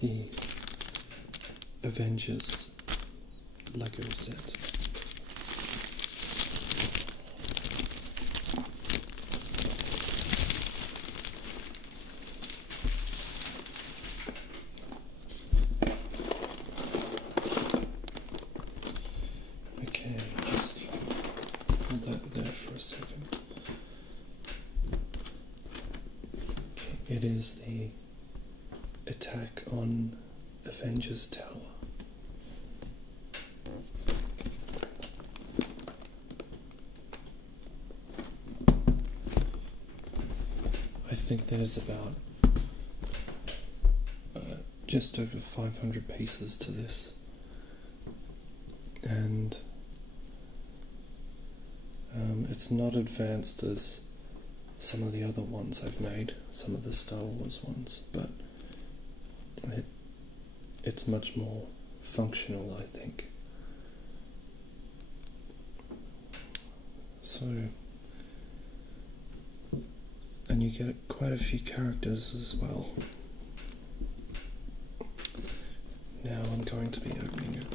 the Avengers Lego set. Okay, just hold that there for a second. Okay, it is the attack on Avengers Tower. I think there's about just over 500 pieces to this, and it's not advanced as some of the other ones I've made, some of the Star Wars ones, but it's much more functional, I think. So, and you get quite a few characters as well. Now I'm going to be opening it.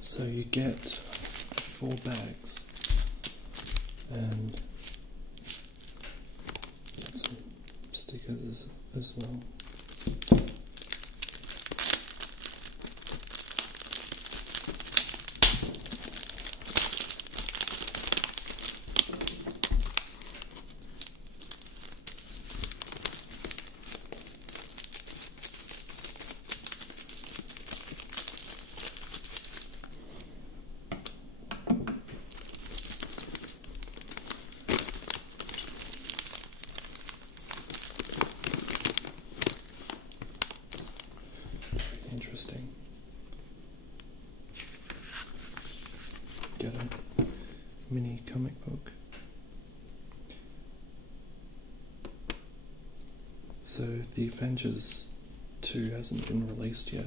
So you get 4 bags and get some stickers as well. Interesting. Get a mini comic book. So the Avengers 2 hasn't been released yet.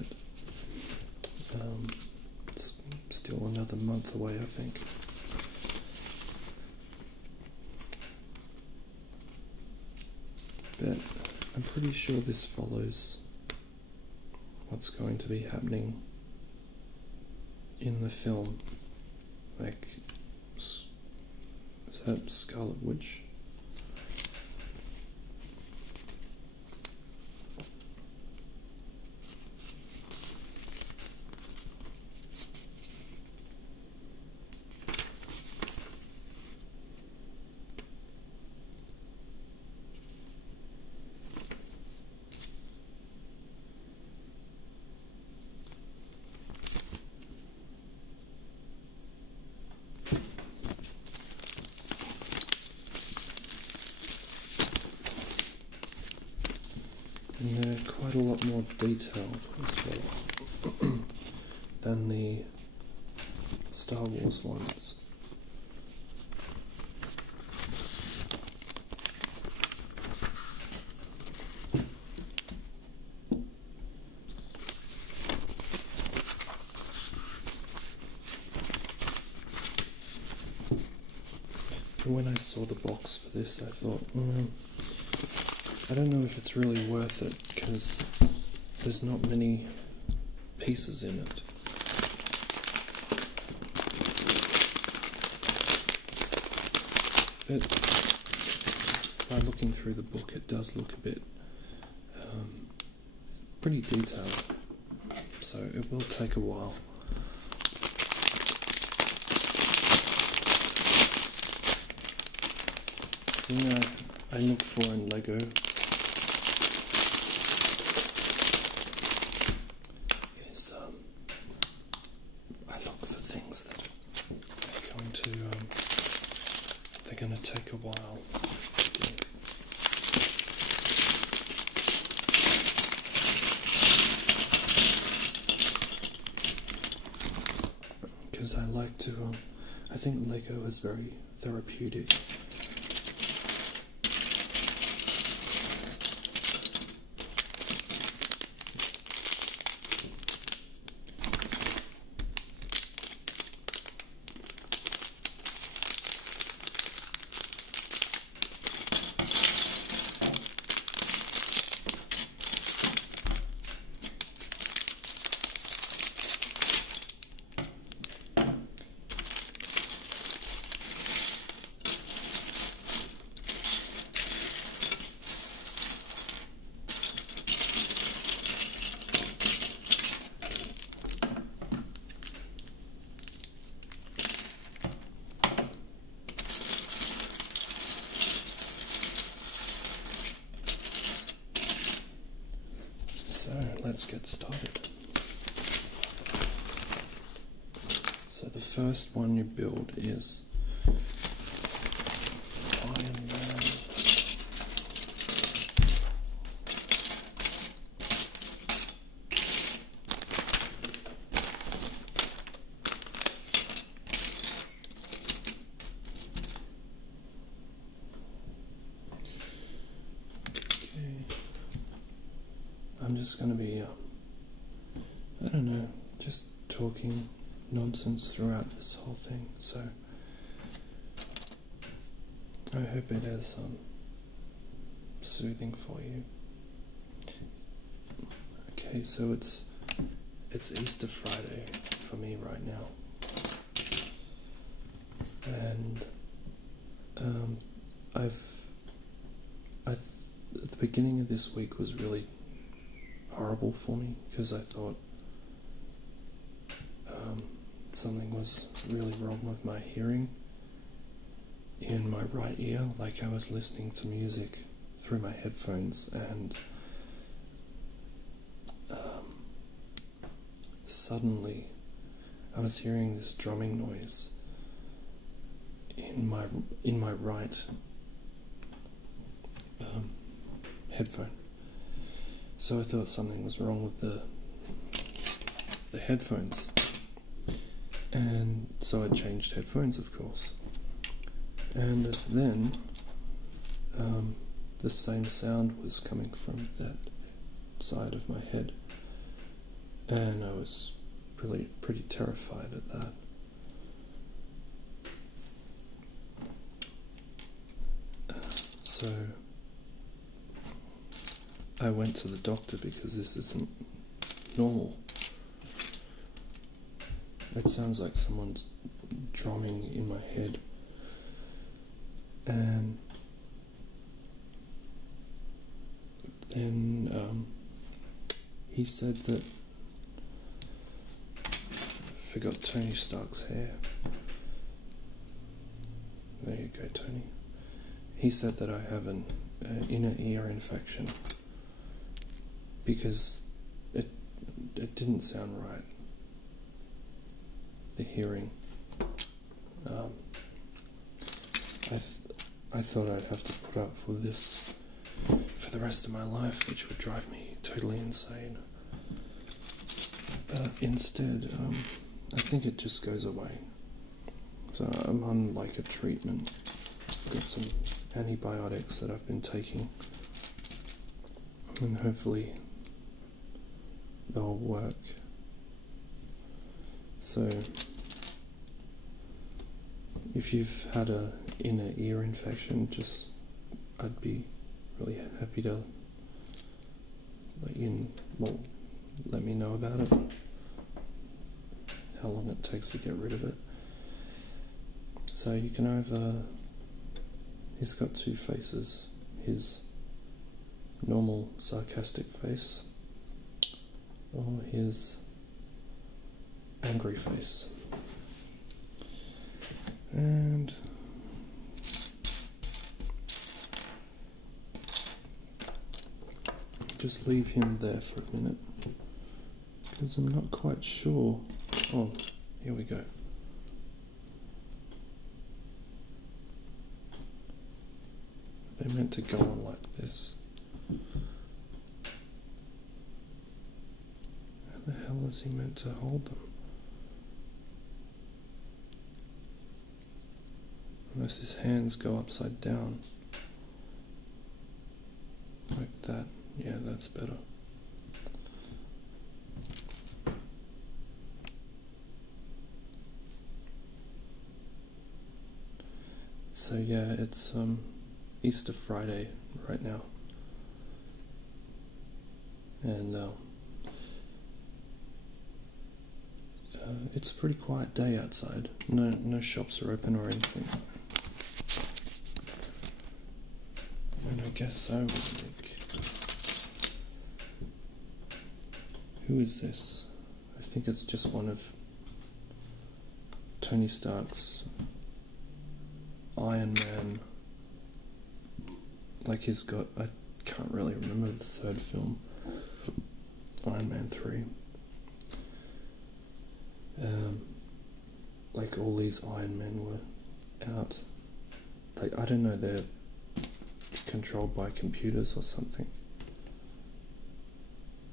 It's still another month away, I think. But I'm pretty sure this follows what's going to be happening in the film. Like, is that Scarlet Witch? And they're quite a lot more detailed as well than the Star Wars ones. And when I saw the box for this, I thought, I don't know if it's really worth it because there's not many pieces in it. But by looking through the book, it does look a bit pretty detailed, so it will take a while. The thing I look for in Lego is I look for things that they're going to take a while to do. Because I like to, I think Lego is very therapeutic. So let's get started. So the first one you build is Iron Man. I'm just going to be, I don't know, just talking nonsense throughout this whole thing, so I hope it is soothing for you. Okay, so it's Easter Friday for me right now, and the beginning of this week was really horrible for me because I thought something was really wrong with my hearing in my right ear, like I was listening to music through my headphones, and suddenly I was hearing this drumming noise in my right headphone. So I thought something was wrong with the headphones, and so I changed headphones, of course, and then the same sound was coming from that side of my head, and I was pretty terrified at that. So I went to the doctor because this isn't normal. It sounds like someone's drumming in my head, and then he said that, I forgot Tony Stark's hair. There you go, Tony. He said that I have an inner ear infection because it didn't sound right, the hearing. I thought I'd have to put up with this for the rest of my life, which would drive me totally insane. But instead, I think it just goes away. So I'm on like a treatment. I've got some antibiotics that I've been taking, and hopefully they'll work. So if you've had a inner ear infection, I'd be really happy to let me know about it, how long it takes to get rid of it. So you can either, he's got two faces, his normal sarcastic face or his angry face. And just leave him there for a minute because I'm not quite sure. Oh, here we go. They're meant to go on like this. How the hell is he meant to hold them? Unless his hands go upside down. Like that. Yeah, that's better. So yeah, it's Easter Friday right now. And it's a pretty quiet day outside. No shops are open or anything. And I guess I would think, who is this? I think it's just one of Tony Stark's Iron Man. Like he's got, I can't really remember the third film, Iron Man 3. Like all these Iron Men were out. Like, I don't know, they're controlled by computers or something.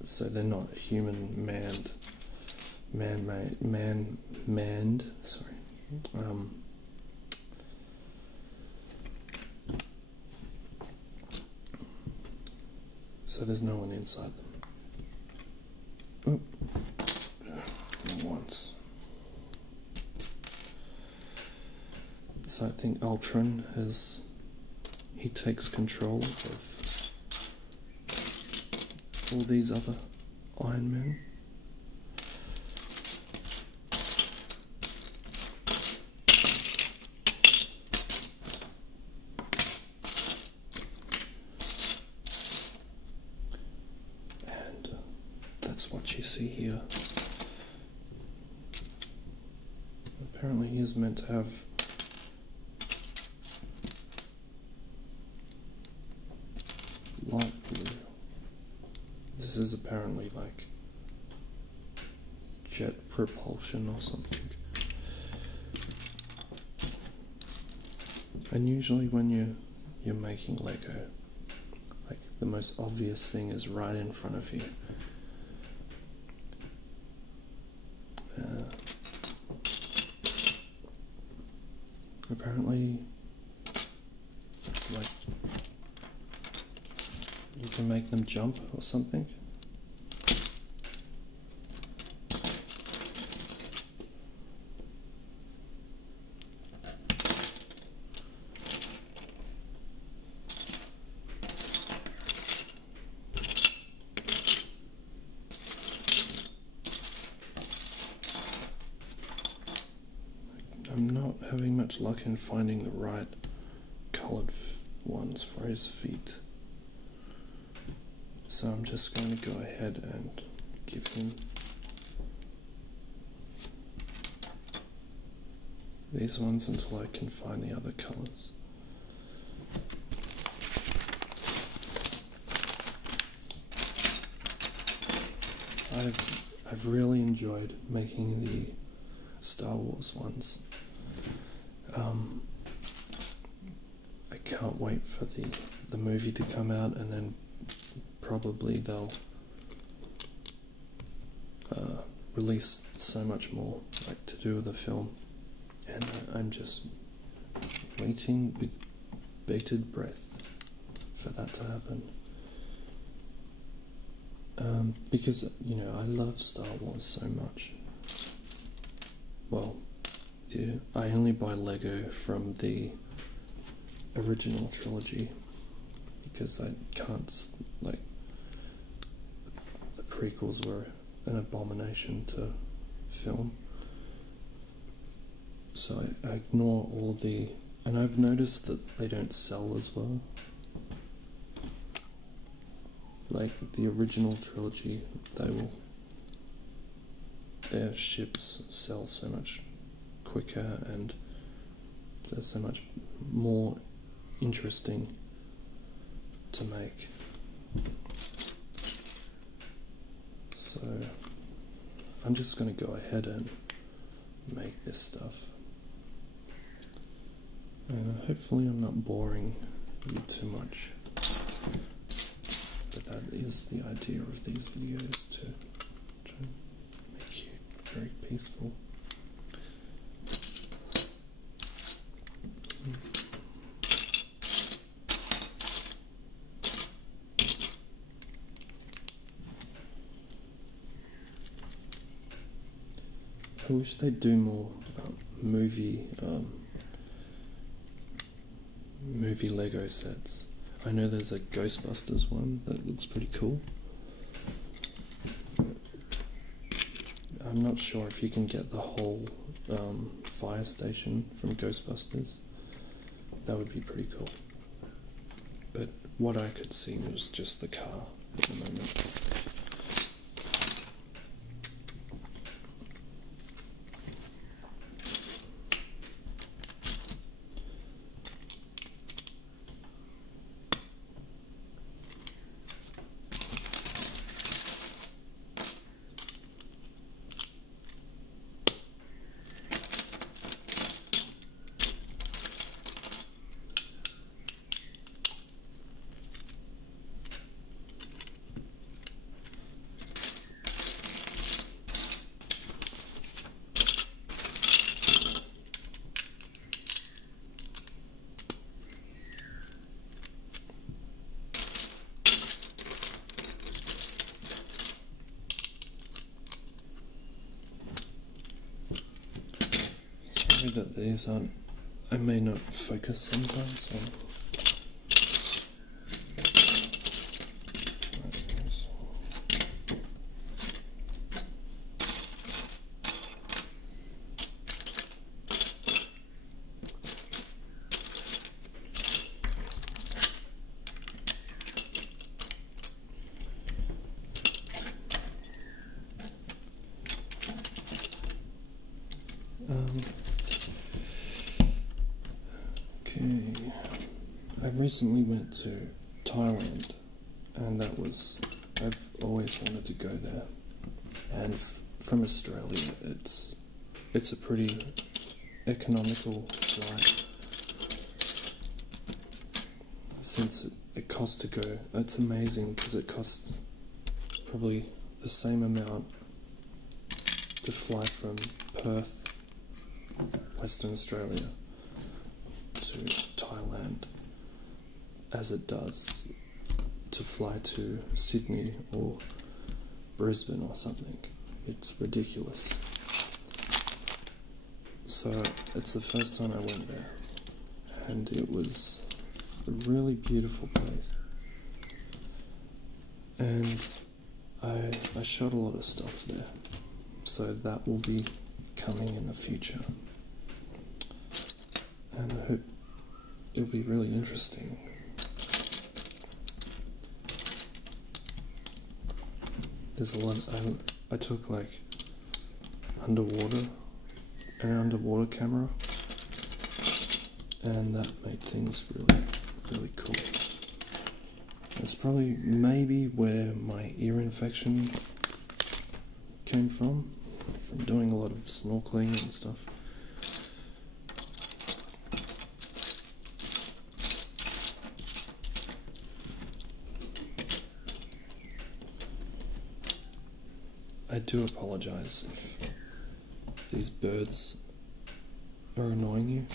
So they're not human manned, sorry. So there's no one inside them. Oh, once. So I think Ultron he takes control of all these other Iron Men. And that's what you see here. Apparently he is meant to have light blue. This is apparently like jet propulsion or something. And usually when you're making Lego, like the most obvious thing is right in front of you. Apparently it's like you can make them jump or something. I'm not having much luck in finding the right coloured ones for his feet. So I'm just going to go ahead and give him these ones until I can find the other colours. I've really enjoyed making the Star Wars ones. I can't wait for the movie to come out, and then probably they'll release so much more like to do with the film, and I'm just waiting with bated breath for that to happen. Because, you know, I love Star Wars so much. Well, yeah, I only buy Lego from the original trilogy, because I can't, like, the prequels were an abomination to film. So I ignore all the, and I've noticed that they don't sell as well. Like the original trilogy, their ships sell so much quicker and they're so much more interesting to make. So I'm just going to go ahead and make this stuff. And hopefully I'm not boring you too much. But that is the idea of these videos, to try and make you very peaceful. I wish they'd do more movie Lego sets. I know there's a Ghostbusters one that looks pretty cool. I'm not sure if you can get the whole fire station from Ghostbusters. That would be pretty cool. But what I could see was just the car at the moment. That these aren't, I may not focus sometimes on. I recently went to Thailand, and I've always wanted to go there. And from Australia, it's a pretty economical flight. Since it costs to go, it's amazing because it costs probably the same amount to fly from Perth, Western Australia, to Thailand as it does to fly to Sydney or Brisbane or something. It's ridiculous. So it's the first time I went there, and it was a really beautiful place. And I shot a lot of stuff there, so that will be coming in the future. And I hope it'll be really interesting. There's a lot. I took like an underwater camera, and that made things really cool. It's probably maybe where my ear infection came from doing a lot of snorkeling and stuff. I do apologize if these birds are annoying you,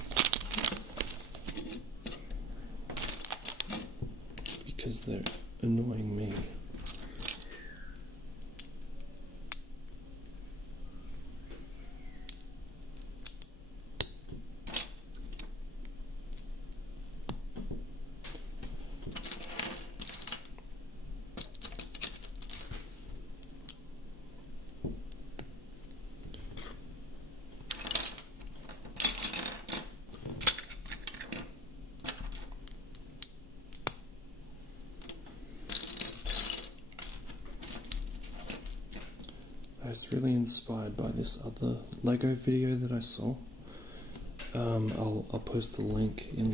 because they're annoying me. was really inspired by this other Lego video that I saw. I'll post a link in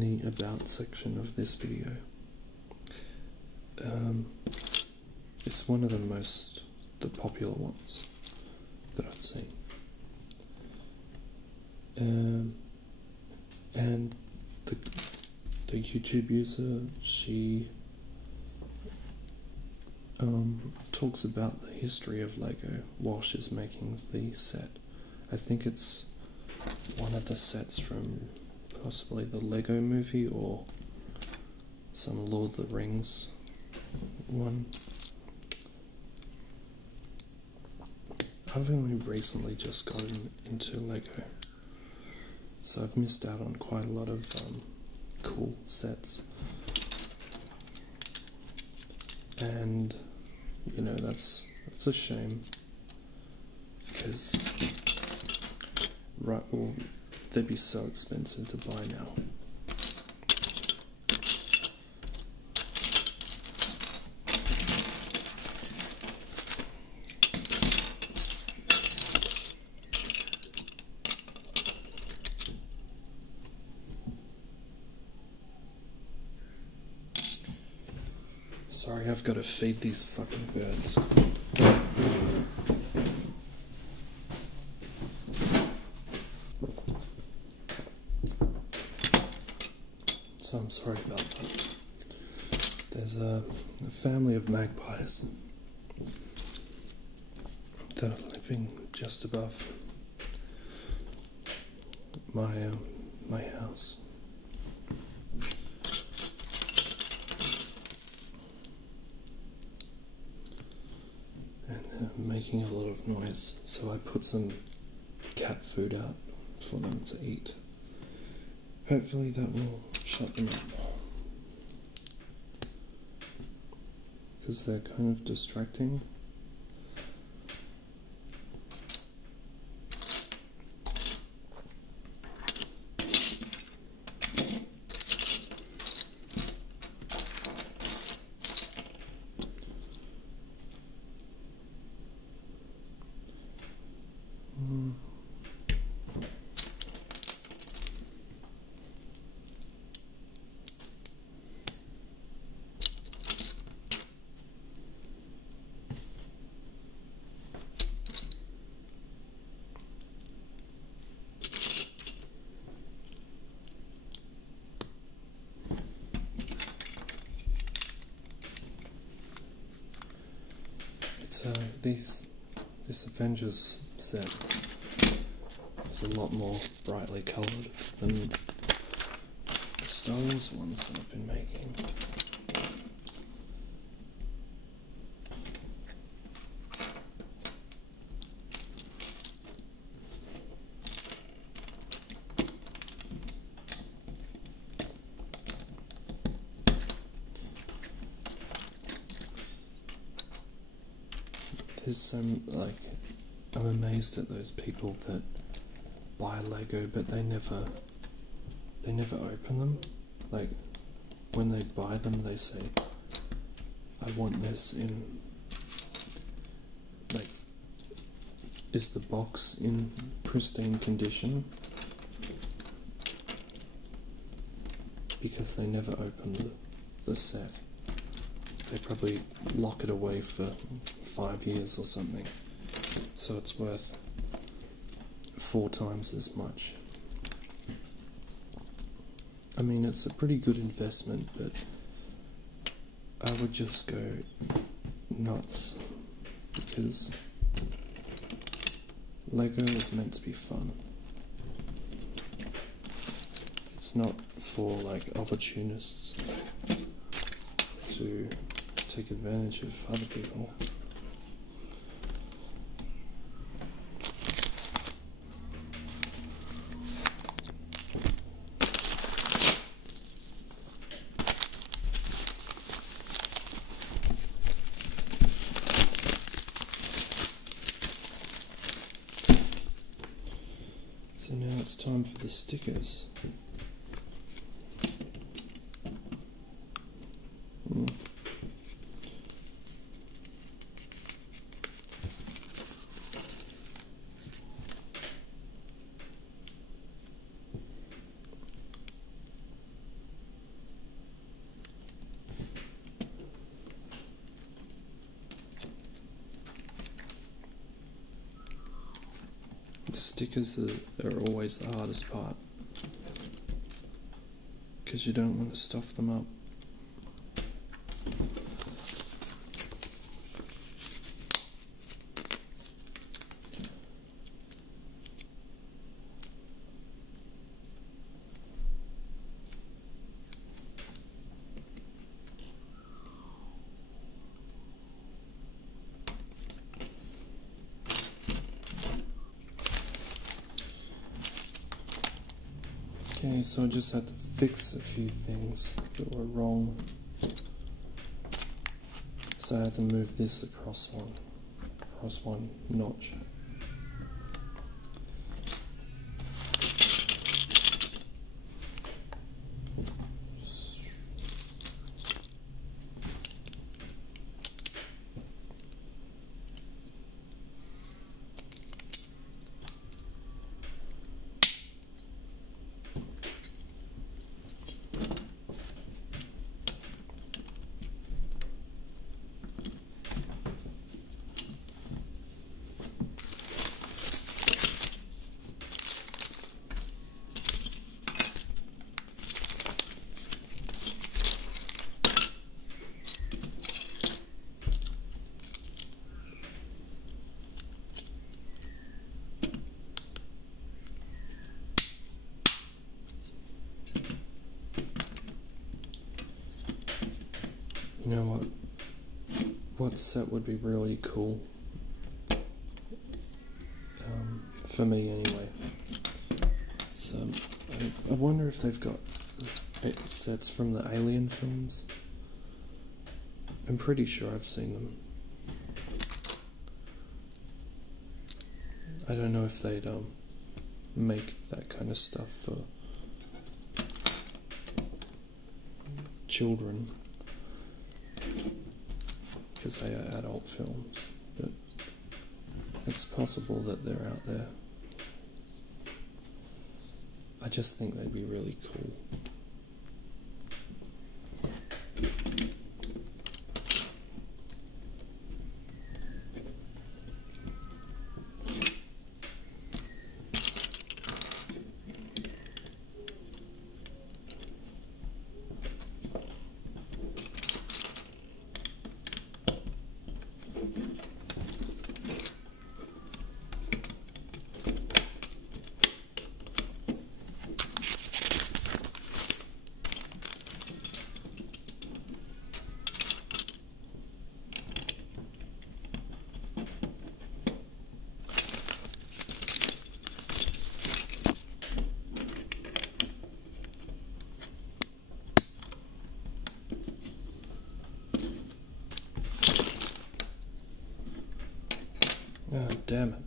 the about section of this video. It's one of the popular ones that I've seen. And the YouTube user, she talks about the history of Lego while she's making the set. I think it's one of the sets from possibly the Lego movie or some Lord of the Rings one. I've only recently just gotten into Lego, so I've missed out on quite a lot of cool sets. And you know, that's a shame, because they'd be so expensive to buy now. Sorry, I've got to feed these fucking birds. So I'm sorry about that. There's a family of magpies that are living just above my house. Making a lot of noise, so I put some cat food out for them to eat. Hopefully that will shut them up, because they're kind of distracting. This Avengers set is a lot more brightly coloured than the Star Wars ones that I've been making. There's some, I'm amazed at those people that buy Lego but they never open them. Like, when they buy them they say, I want this in, like, is the box in pristine condition? Because they never open the set. They probably lock it away for 5 years or something, so it's worth 4 times as much. I mean, it's a pretty good investment, but I would just go nuts, because Lego is meant to be fun. It's not for, like, opportunists to take advantage of other people. So now it's time for the stickers. Stickers are always the hardest part, because you don't want to stuff them up. Okay, so I just had to fix a few things that were wrong. So I had to move this across one notch. You know what set would be really cool, for me anyway. So I wonder if they've got sets from the Alien films. I'm pretty sure I've seen them. I don't know if they'd make that kind of stuff for children, because they are adult films, but it's possible that they're out there. I just think they'd be really cool. Oh, damn it.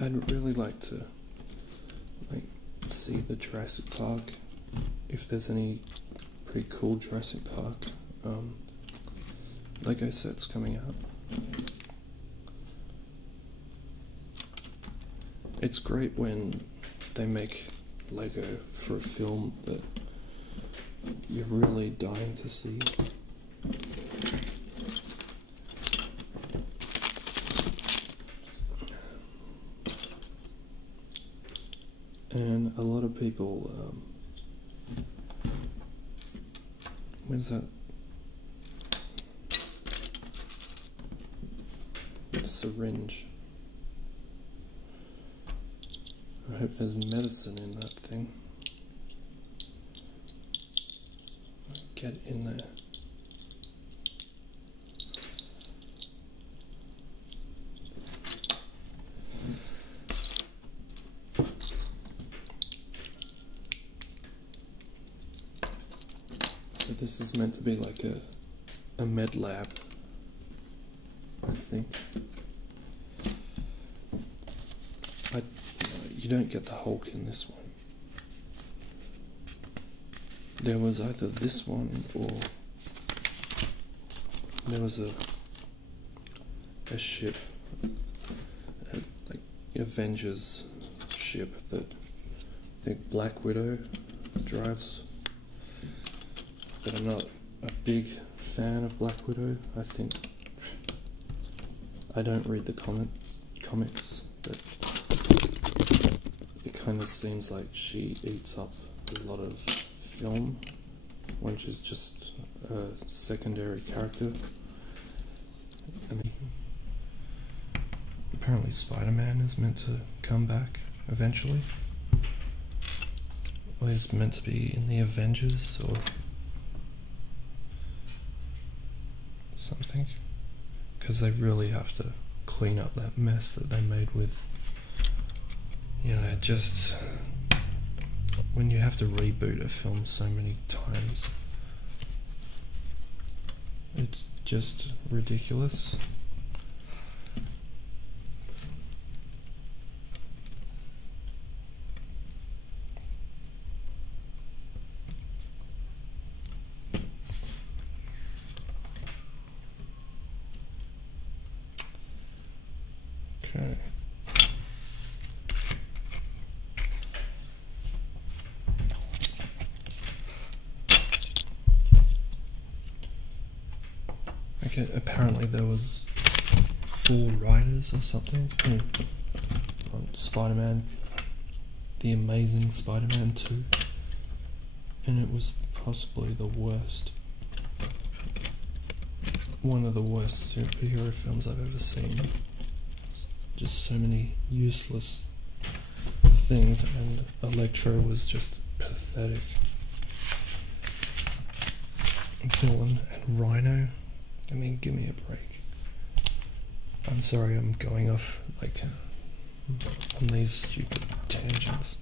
I'd really like to see the Jurassic Park, if there's any pretty cool Jurassic Park Lego sets coming out. It's great when they make Lego for a film that you're really dying to see. And a lot of people, where's that syringe? I hope there's medicine in that thing. Get in there. So this is meant to be like a med lab, I think. You don't get the Hulk in this one. There was either this one or there was a ship, like Avengers ship that I think Black Widow drives. But I'm not a big fan of Black Widow. I don't read the comics, but it kind of seems like she eats up a lot of film when she's just a secondary character. I mean, apparently Spider-Man is meant to come back eventually. Well, he's meant to be in the Avengers or something, because they really have to clean up that mess that they made with, you know, just when you have to reboot a film so many times, it's just ridiculous. Okay. Okay, apparently there was 4 writers or something on Spider-Man, The Amazing Spider-Man 2, and it was possibly the worst, one of the worst superhero films I've ever seen. Just so many useless things, and Electro was just pathetic. Villain and Rhino, I mean, give me a break. I'm sorry I'm going off like on these stupid tangents.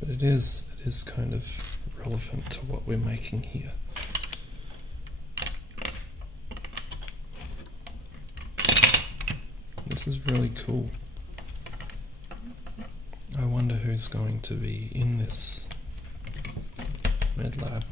But it is kind of relevant to what we're making here. This is really cool. I wonder who's going to be in this med lab.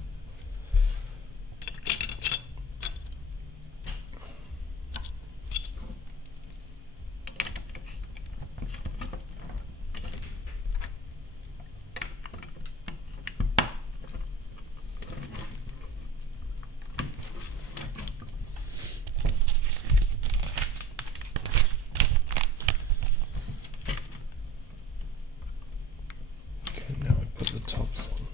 Now we put the tops on.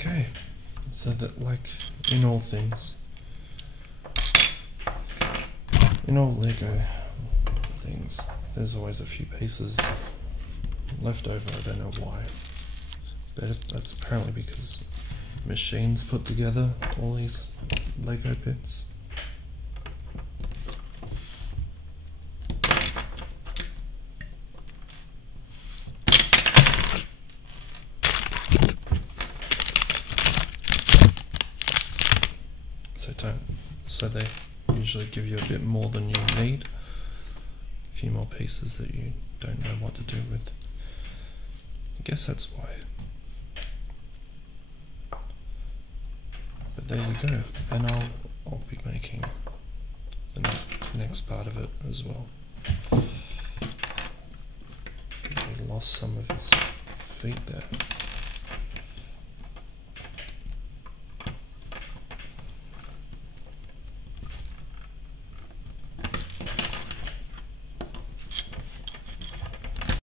Okay, so that, like in all things, in all Lego things, there's always a few pieces left over. I don't know why, but that's apparently because machines put together all these Lego bits. So they usually give you a bit more than you need. A few more pieces that you don't know what to do with. I guess that's why. But there you go. And I'll be making the next part of it as well. He lost some of his feet there.